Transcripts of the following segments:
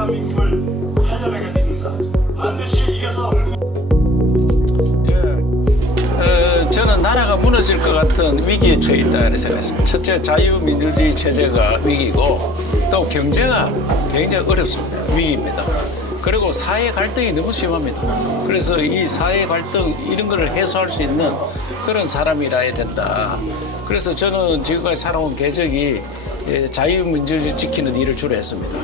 대한민국을 살려내겠습니다. 반드시 이겨서. 저는 나라가 무너질 것 같은 위기에 처해 있다 이렇게 생각했습니다. 첫째, 자유민주주의 체제가 위기고 또 경제가 굉장히 어렵습니다. 위기입니다. 그리고 사회 갈등이 너무 심합니다. 그래서 이 사회 갈등 이런 거를 해소할 수 있는 그런 사람이라야 된다. 그래서 저는 지금까지 살아온 궤적이 자유민주주의 지키는 일을 주로 했습니다.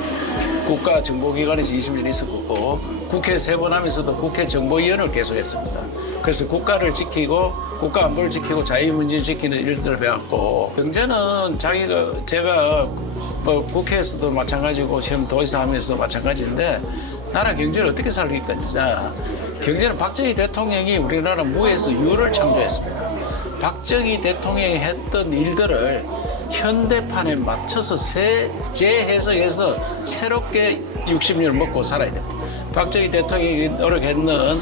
국가정보기관에서 20년 있었고 국회 3번 하면서도 국회 정보위원을 계속했습니다. 그래서 국가를 지키고 국가 안보를 지키고 자유민주주의 지키는 일들을 해왔고 경제는 제가 뭐 국회에서도 마찬가지고 지금 도지사 하면서도 마찬가지인데 나라 경제를 어떻게 살릴 거냐. 경제는 박정희 대통령이 우리나라 무에서 유를 창조했습니다. 박정희 대통령이 했던 일들을 현대판에 맞춰서 재해석해서 새롭게 60년을 먹고 살아야 됩니다. 박정희 대통령이 노력했는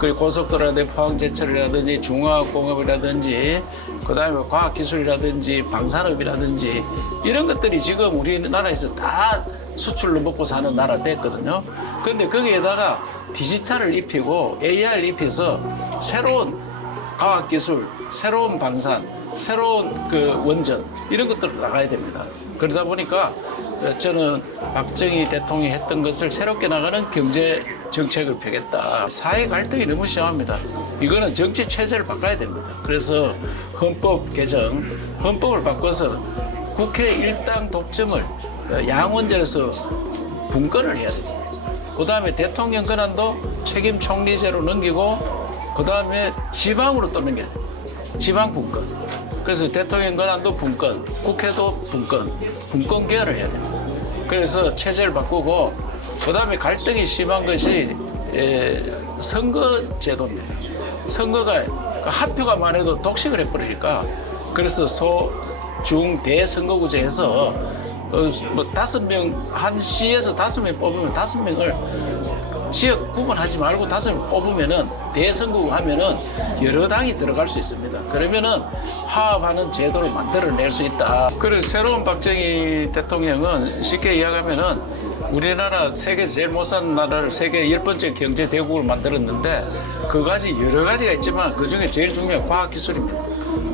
그 고속도로라든지 포항제철이라든지 중화공업이라든지 그다음에 과학기술이라든지 방산업이라든지 이런 것들이 지금 우리나라에서 다 수출로 먹고 사는 나라 됐거든요. 그런데 거기에다가 디지털을 입히고 AI를 입혀서 새로운 과학기술, 새로운 방산, 새로운 그 원전 이런 것들을 나가야 됩니다. 그러다 보니까 저는 박정희 대통령이 했던 것을 새롭게 나가는 경제 정책을 펴겠다. 사회 갈등이 너무 심합니다. 이거는 정치 체제를 바꿔야 됩니다. 그래서 헌법 개정, 헌법을 바꿔서 국회 일당 독점을 양원제에서 분권을 해야 됩니다. 그 다음에 대통령 권한도 책임 총리제로 넘기고 그 다음에 지방으로 또 넘겨야 됩니다. 지방 분권. 그래서 대통령 권한도 분권, 국회도 분권 개혁을 해야 됩니다. 그래서 체제를 바꾸고 그다음에 갈등이 심한 것이 선거제도입니다. 선거가 한 표가만 해도 독식을 해버리니까 그래서 소, 중, 대 선거구제에서 뭐 5명 한 시에서 5명 뽑으면 5명을 지역 구분하지 말고 5명 뽑으면은 대선거구 하면은 여러 당이 들어갈 수 있습니다. 그러면은 화합하는 제도를 만들어낼 수 있다. 그래서 새로운 박정희 대통령은 쉽게 이야기하면은 우리나라 세계 제일 못 사는 나라를 세계 10번째 경제 대국을 만들었는데 그가지 여러 가지가 있지만 그 중에 제일 중요한 과학기술입니다.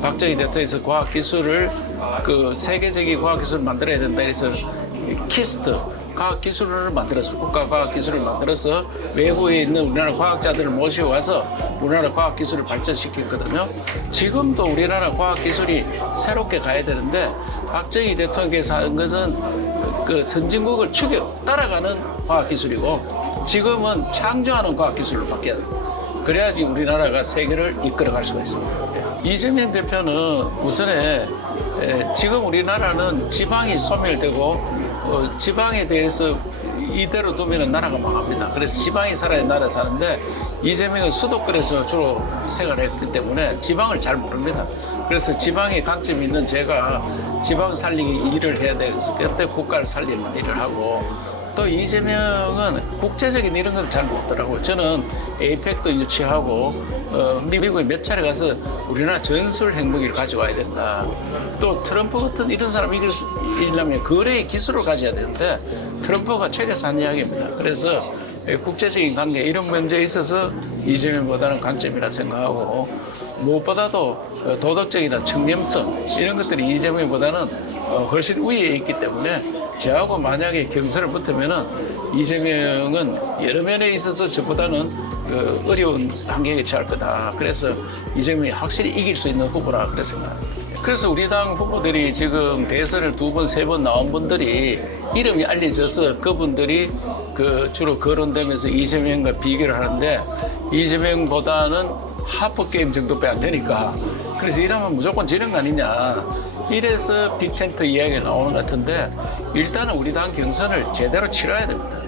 박정희 대통령에서 과학기술을 그 세계적인 과학기술을 만들어야 된다 해서 키스트 과학기술을 만들어서 국가과학기술을 만들어서 외국에 있는 우리나라 과학자들을 모셔와서 우리나라 과학기술을 발전시켰거든요. 지금도 우리나라 과학기술이 새롭게 가야 되는데 박정희 대통령께서 한 것은 그 선진국을 따라가는 과학기술이고 지금은 창조하는 과학기술로 바뀌어야 됩니다. 그래야지 우리나라가 세계를 이끌어갈 수가 있습니다. 이재명 대표는 우선에 지금 우리나라는 지방이 소멸되고 지방에 대해서 이대로 두면 나라가 망합니다. 그래서 지방이 살아야 나라 사는데 이재명은 수도권에서 주로 생활했기 때문에 지방을 잘 모릅니다. 그래서 지방에 강점이 있는 제가 지방 살리기 일을 해야 돼서 그때 국가를 살리는 일을 하고 또 이재명은 국제적인 이런 건 잘 못하더라고요. 저는 에이펙도 유치하고 미국에 몇 차례 가서 우리나라 전술 핵무기를 가져와야 된다. 또 트럼프 같은 이런 사람이 이러려면 거래의 기술을 가져야 되는데 트럼프가 책에서 한 이야기입니다. 그래서 국제적인 관계 이런 문제에 있어서 이재명보다는 강점이라 생각하고 무엇보다도 도덕적이나 청렴성 이런 것들이 이재명보다는 훨씬 우위에 있기 때문에 저하고 만약에 경선을 붙으면은 이재명은 여러 면에 있어서 저보다는 어려운 환경에 처할 거다. 그래서 이재명이 확실히 이길 수 있는 후보라 그렇게 생각합니다. 그래서 우리 당 후보들이 지금 대선을 2번, 3번 나온 분들이 이름이 알려져서 그분들이 주로 거론되면서 이재명과 비교를 하는데 이재명보다는 하프게임 정도밖에 안 되니까 그래서 이러면 무조건 지는 거 아니냐 이래서 빅텐트 이야기가 나오는 것 같은데 일단은 우리 당 경선을 제대로 치러야 됩니다.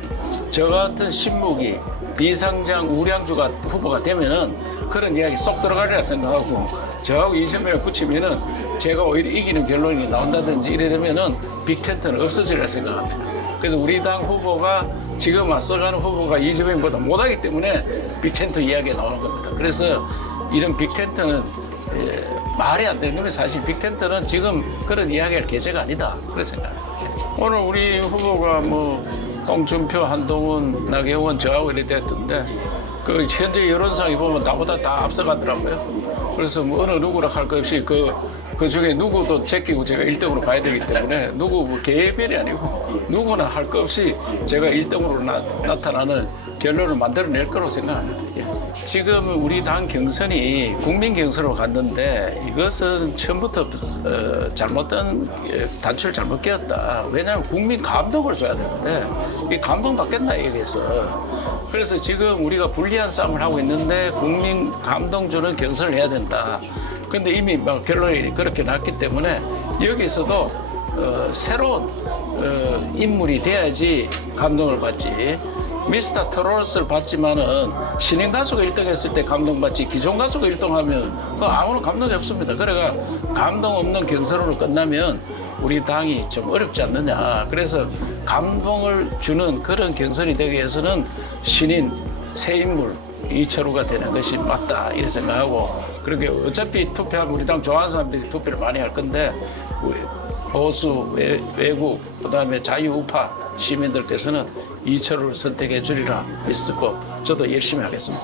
저 같은 신무기 비상장 우량주가 후보가 되면은 그런 이야기 쏙 들어가리라 생각하고 저하고 이재명을 붙이면은 제가 오히려 이기는 결론이 나온다든지 이래 되면은 빅텐트는 없어지리라 생각합니다. 그래서 우리 당 후보가 지금 맞서가는 후보가 이재명보다 못하기 때문에 빅텐트 이야기가 나오는 겁니다. 그래서 이런 빅텐트는 말이 안 되는 겁니다. 사실 빅텐트는 지금 그런 이야기할 계제가 아니다. 그렇게 생각합니다. 오늘 우리 후보가 홍준표, 한동훈, 나경원 저하고 이렇게 됐던데 그 현재 여론상에 보면 나보다 다 앞서가더라고요. 그래서 뭐 어느 누구라 할 것 없이 그 중에 누구도 제끼고 제가 1등으로 가야 되기 때문에 누구 뭐 개별이 아니고 누구나 할 것 없이 제가 1등으로 나타나는 결론을 만들어낼 거라고 생각합니다. 예. 지금 우리 당 경선이 국민 경선으로 갔는데 이것은 처음부터 잘못된 단추를 잘못 끼웠다. 왜냐하면 국민 감동을 줘야 되는데 이 감동 받겠나 여기에서. 그래서 지금 우리가 불리한 싸움을 하고 있는데 국민 감동 주는 경선을 해야 된다. 그런데 이미 막 결론이 그렇게 났기 때문에 여기서도 새로운 인물이 돼야지 감동을 받지. 미스터 트롯을 받지만은 신인 가수가 1등 했을 때 감동받지 기존 가수가 1등하면 그 아무런 감동이 없습니다. 그래가 감동 없는 경선으로 끝나면 우리 당이 좀 어렵지 않느냐. 그래서 감동을 주는 그런 경선이 되기 위해서는 신인 새 인물 이철우가 되는 것이 맞다 이렇게 생각하고 그렇게 어차피 투표하면 우리 당 좋아하는 사람들이 투표를 많이 할 건데 보수 외국 그다음에 자유우파 시민들께서는 이철우를 선택해 주리라 믿고 저도 열심히 하겠습니다.